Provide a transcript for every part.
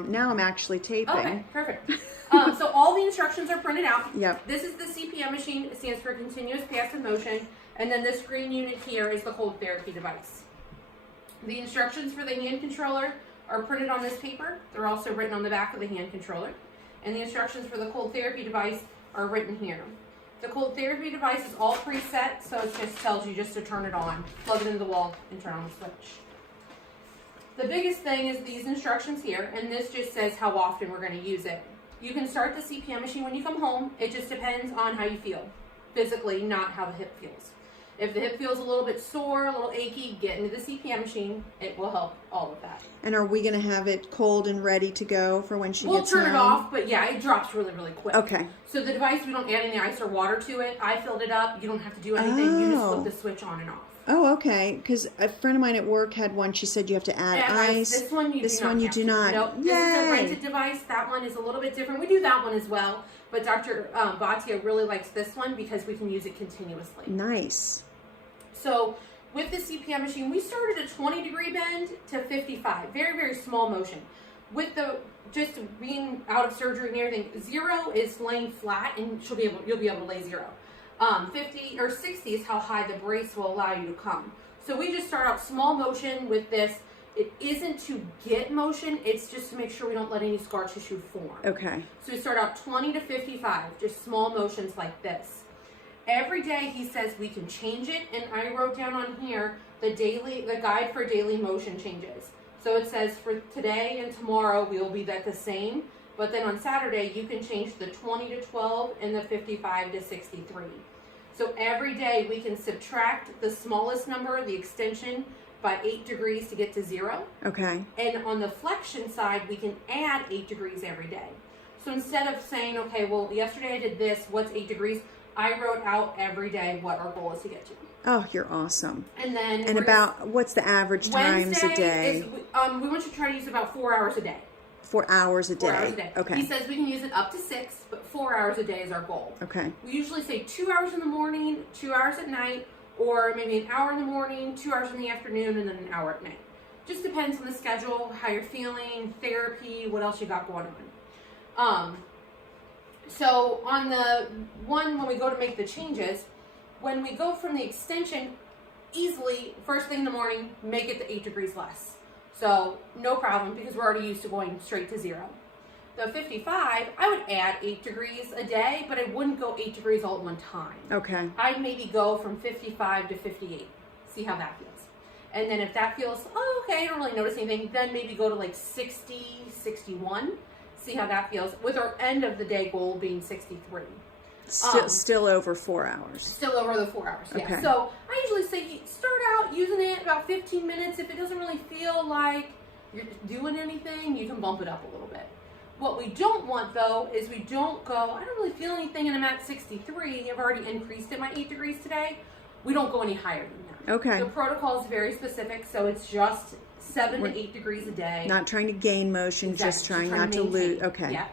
Now I'm actually taping. Okay, perfect. So all the instructions are printed out. Yep. This is the CPM machine. It stands for continuous passive motion. And then this green unit here is the cold therapy device. The instructions for the hand controller are printed on this paper. They're also written on the back of the hand controller. And the instructions for the cold therapy device are written here. The cold therapy device is all preset, so it just tells you just to turn it on, plug it into the wall, and turn on the switch. The biggest thing is these instructions here, and this just says how often we're going to use it. You can start the CPM machine when you come home. It just depends on how you feel physically, not how the hip feels. If the hip feels a little bit sore, a little achy, get into the CPM machine. It will help all of that. And are we going to have it cold and ready to go for when she gets home? We'll turn it off, but yeah, it drops really, really quick. Okay. So the device, we don't add any ice or water to it. I filled it up. You don't have to do anything. You just flip the switch on and off. Oh, okay. Because a friend of mine at work had one. She said you have to add ice. This one you do not. Nope. Yay. This is a rented device. That one is a little bit different. We do that one as well. But Dr. Bhatia really likes this one because we can use it continuously. Nice. So with the CPM machine, we started a 20-degree bend to 55. Very, very small motion. With the just being out of surgery and everything, 0 is laying flat, and you'll be able to lay 0. 50 or 60 is how high the brace will allow you to come. So we just start out small motion with this. It isn't to get motion, it's just to make sure we don't let any scar tissue form. Okay. So we start out 20 to 55, just small motions like this. Every day he says we can change it, and I wrote down on here the guide for daily motion changes. So it says for today and tomorrow we'll be at the same, but then on Saturday you can change the 20 to 12 and the 55 to 63. So every day we can subtract the smallest number, the extension, by 8 degrees to get to 0. Okay. And on the flexion side, we can add 8 degrees every day. So instead of saying, okay, well, yesterday I did this, what's 8 degrees? I wrote out every day what our goal is to get to. Oh, you're awesome. And then what's the average times a day? We want you to try to use about 4 hours a day. 4 hours a day. 4 hours a day. Okay. He says we can use it up to 6, but 4 hours a day is our goal. Okay. We usually say 2 hours in the morning, 2 hours at night, or maybe an hour in the morning, 2 hours in the afternoon, and then an hour at night. Just depends on the schedule, how you're feeling, therapy, what else you got going on. So on the one, when we go to make the changes, when we go from the extension, easily, first thing in the morning, make it to 8 degrees less. So no problem, because we're already used to going straight to 0. The 55, I would add 8 degrees a day, but I wouldn't go 8 degrees all at one time. Okay. I'd maybe go from 55 to 58, see how that feels. And then if that feels, oh, okay, I don't really notice anything, then maybe go to like 60, 61, see how that feels, with our end of the day goal being 63. Still over 4 hours. Still over the 4 hours, yeah. Okay. So I usually say start out using it about 15 minutes. If it doesn't really feel like you're doing anything, you can bump it up a little bit. What we don't want, though, is we don't go, I don't really feel anything, and I'm at 63. I've already increased it by 8 degrees today. We don't go any higher than that. Okay. The protocol is very specific, so it's just 7 to 8 degrees a day. Not trying to gain motion, exactly. Just trying not to lose. Okay. Yeah.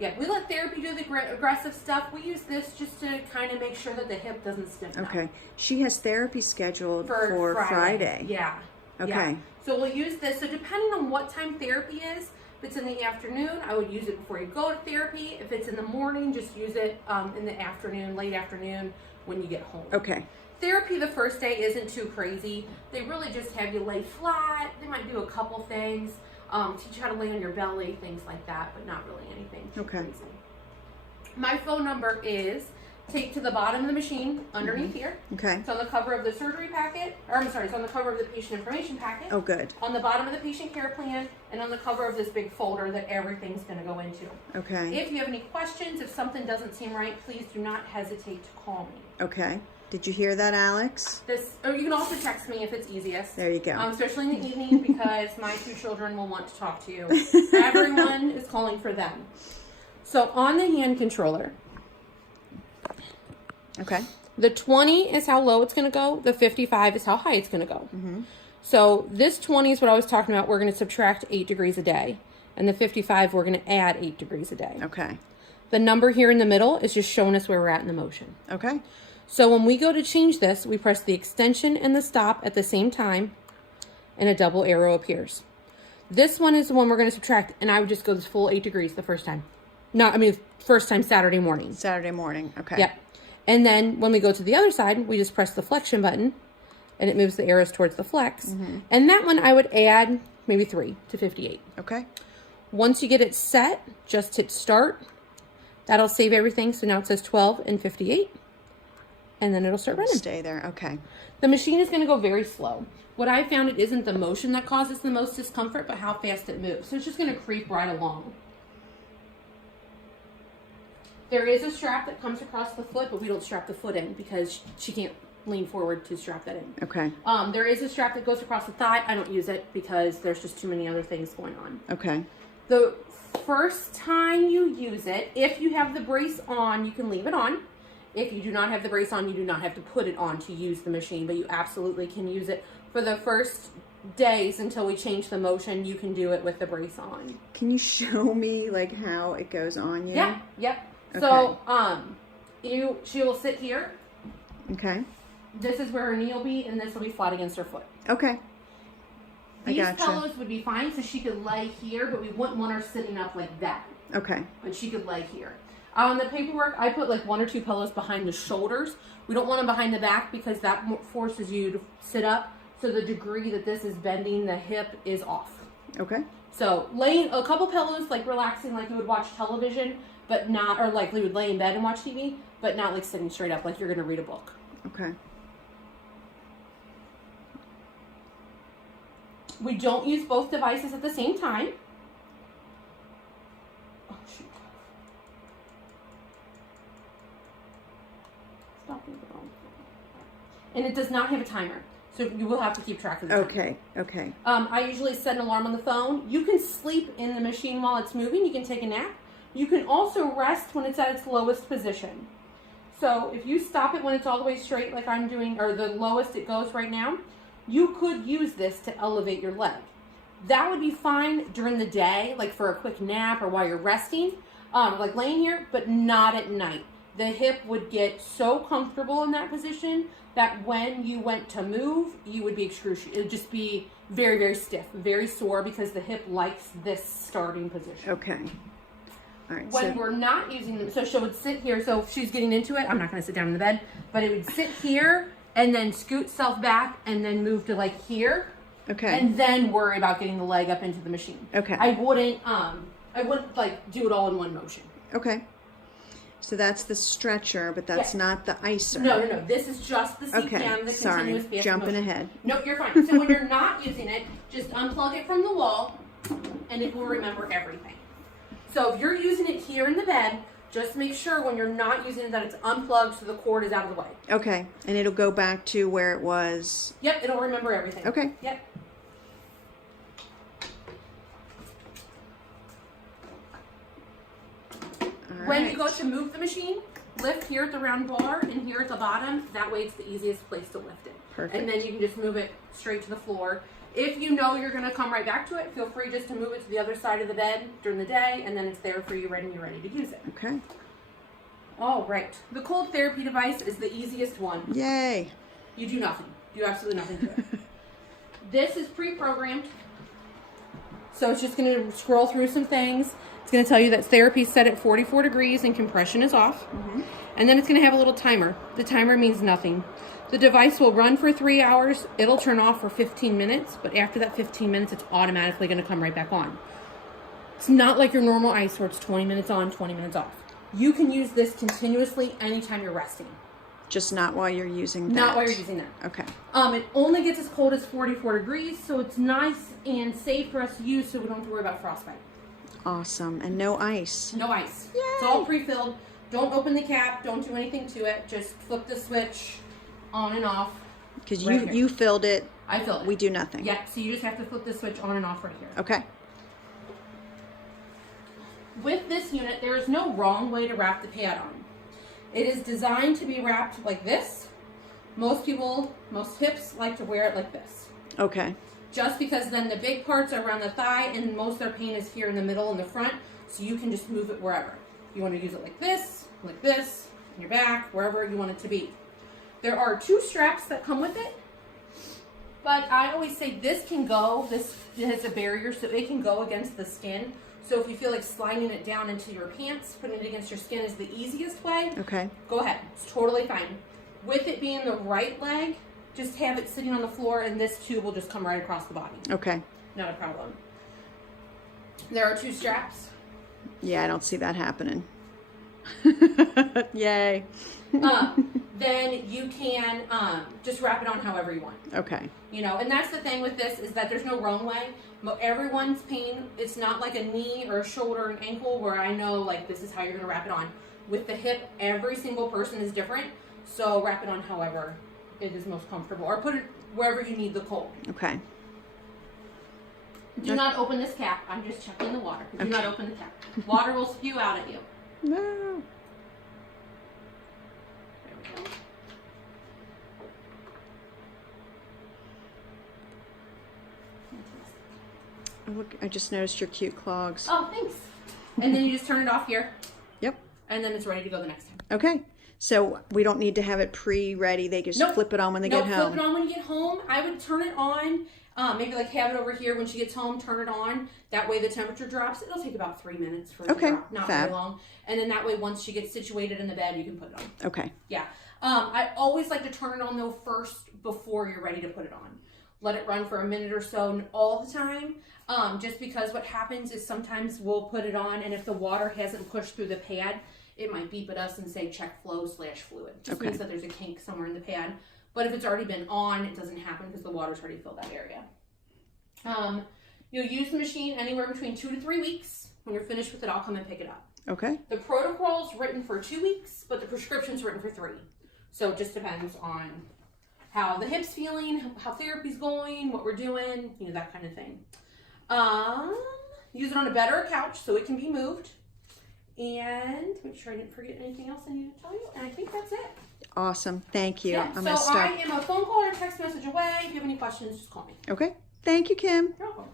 Yeah, we let therapy do the aggressive stuff. We use this just to kind of make sure that the hip doesn't stiffen up. Okay. She has therapy scheduled for Friday. Yeah. Okay. Yeah. So we'll use this. So depending on what time therapy is, if it's in the afternoon, I would use it before you go to therapy. If it's in the morning, just use it in the afternoon, late afternoon, when you get home. Okay. Therapy the first day isn't too crazy. They really just have you lay flat. They might do a couple things. Teach you how to lay on your belly, things like that, but not really anything too crazy. My phone number is taped to the bottom of the machine underneath here. Okay. It's on the cover of the surgery packet, or I'm sorry, it's on the cover of the patient information packet. Oh, good. On the bottom of the patient care plan, and on the cover of this big folder that everything's going to go into. Okay. If you have any questions, if something doesn't seem right, please do not hesitate to call me. Okay. Did you hear that, Alex? Or you can also text me if it's easiest. There you go. Especially in the evening, because my 2 children will want to talk to you. Everyone is calling for them. So on the hand controller, okay, the 20 is how low it's going to go. The 55 is how high it's going to go. Mm-hmm. So this 20 is what I was talking about. We're going to subtract 8 degrees a day. And the 55, we're going to add 8 degrees a day. Okay. The number here in the middle is just showing us where we're at in the motion. Okay. So when we go to change this, we press the extension and the stop at the same time, and a double arrow appears. This one is the one we're going to subtract, and I would just go this full 8 degrees the first time. First time Saturday morning. Saturday morning, okay. Yep. And then when we go to the other side, we just press the flexion button, and it moves the arrows towards the flex. Mm-hmm. And that one I would add maybe 3 to 58. Okay. Once you get it set, just hit start. That'll save everything. So now it says 12 and 58. And then it'll start running. Stay there, okay. The machine is going to go very slow. What I found, it isn't the motion that causes the most discomfort, but how fast it moves. So it's just going to creep right along. There is a strap that comes across the foot, but we don't strap the foot in because she can't lean forward to strap that in. Okay. There is a strap that goes across the thigh. I don't use it because there's just too many other things going on. Okay. The first time you use it, if you have the brace on, you can leave it on. If you do not have the brace on, you do not have to put it on to use the machine, but you absolutely can use it for the first days until we change the motion. You can do it with the brace on. Can you show me like how it goes on you? Yeah, yep. Okay. So, she will sit here. Okay. This is where her knee will be, and this will be flat against her foot. Okay. These gotcha. pillows would be fine, so she could lay here, but we wouldn't want her sitting up like that. Okay. But she could lay here. On the paperwork, I put like 1 or 2 pillows behind the shoulders. We don't want them behind the back because that forces you to sit up. So the degree that this is bending the hip is off. Okay. So laying a couple pillows, like relaxing, like you would watch television, but not, or like we would lay in bed and watch TV, but not like sitting straight up like you're going to read a book. Okay. We don't use both devices at the same time. Oh, shoot. Stop moving on. And it does not have a timer, so you will have to keep track of the time. Okay. Okay. I usually set an alarm on the phone. You can sleep in the machine while it's moving. You can take a nap. You can also rest when it's at its lowest position. So if you stop it when it's all the way straight like I'm doing, or the lowest it goes right now, you could use this to elevate your leg. That would be fine during the day, like for a quick nap or while you're resting, like laying here, but not at night. The hip would get so comfortable in that position that when you went to move, you would be excruciating. It would just be very, very stiff, very sore because the hip likes this starting position. Okay. All right. When we're not using them, so she would sit here. So if she's getting into it, I'm not going to sit down in the bed, but it would sit here and then scoot self back and then move to like here. Okay. And then worry about getting the leg up into the machine. Okay. I wouldn't like do it all in one motion. Okay. So that's the stretcher, but that's not the icer. No. This is just the CPM, Okay. the Sorry. continuous passive Jumping motion. ahead. No, you're fine. So when you're not using it, just unplug it from the wall, and it will remember everything. So if you're using it here in the bed, just make sure when you're not using it that it's unplugged so the cord is out of the way. Okay. And it'll go back to where it was. Yep, it'll remember everything. Okay. Yep. When you go to move the machine, lift here at the round bar and here at the bottom. That way it's the easiest place to lift it. Perfect. And then you can just move it straight to the floor. If you know you're going to come right back to it, feel free just to move it to the other side of the bed during the day, and then it's there for you when you're ready to use it. Okay. All right. The cold therapy device is the easiest one. Yay. You do nothing. You do absolutely nothing to it. This is pre-programmed. So it's just going to scroll through some things. It's going to tell you that therapy is set at 44 degrees and compression is off. Mm-hmm. And then it's going to have a little timer. The timer means nothing. The device will run for 3 hours. It'll turn off for 15 minutes. But after that 15 minutes, it's automatically going to come right back on. It's not like your normal ice where it's 20 minutes on, 20 minutes off. You can use this continuously anytime you're resting. Just not while you're using that. Not while you're using that. Okay. It only gets as cold as 44 degrees, so it's nice and safe for us to use so we don't have to worry about frostbite. Awesome. And no ice. No ice. Yay. It's all pre-filled. Don't open the cap. Don't do anything to it. Just flip the switch on and off. Because right you filled it. I filled it. We do nothing. Yeah, so you just have to flip the switch on and off right here. Okay. With this unit, there is no wrong way to wrap the pad on. It is designed to be wrapped like this. Most hips like to wear it like this. Okay. Just because then the big parts are around the thigh and most of their pain is here in the middle and the front, so you can just move it wherever. You want to use it like this, in your back, wherever you want it to be. There are 2 straps that come with it. But I always say this can go, this has a barrier, so it can go against the skin. So if you feel like sliding it down into your pants, putting it against your skin is the easiest way, Okay. go ahead. It's totally fine. With it being the right leg, just have it sitting on the floor and this tube will just come right across the body. Okay. Not a problem. There are 2 straps. Yeah, I don't see that happening. Yay. Then you can just wrap it on however you want. Okay. You know, and that's the thing with this is that there's no wrong way. Everyone's pain, it's not like a knee or a shoulder and ankle where I know like this is how you're going to wrap it on. With the hip, every single person is different. So wrap it on however it is most comfortable or put it wherever you need the cold. Okay. Do not open this cap. I'm just checking the water. Do not open the cap. Water will spew out at you. No. There we go. Oh, look, I just noticed your cute clogs. Oh, thanks. And then you just turn it off here. Yep. And then it's ready to go the next time. Okay. So we don't need to have it pre-ready. They just flip it on when they get home. Flip it on when you get home. I would turn it on. Maybe like have it over here when she gets home, turn it on. That way the temperature drops. It'll take about 3 minutes for it to drop. Not very long. And then that way once she gets situated in the bed, you can put it on. Okay. Yeah. I always like to turn it on though first before you're ready to put it on. Let it run for a minute or so all the time. Just because what happens is sometimes we'll put it on and if the water hasn't pushed through the pad, it might beep at us and say check flow/fluid. Just means that there's a kink somewhere in the pad. But if it's already been on, it doesn't happen because the water's already filled that area. You'll use the machine anywhere between 2 to 3 weeks. When you're finished with it, I'll come and pick it up. Okay. The protocol's written for 2 weeks, but the prescription's written for 3. So it just depends on how the hip's feeling, how therapy's going, what we're doing, you know, that kind of thing. Use it on a bed or a couch so it can be moved. And make sure I didn't forget anything else I need to tell you. And I think that's it. Awesome. Thank you. Yeah, I'm so I am a phone call or a text message away. If you have any questions, just call me. Okay. Thank you, Kim. You're welcome.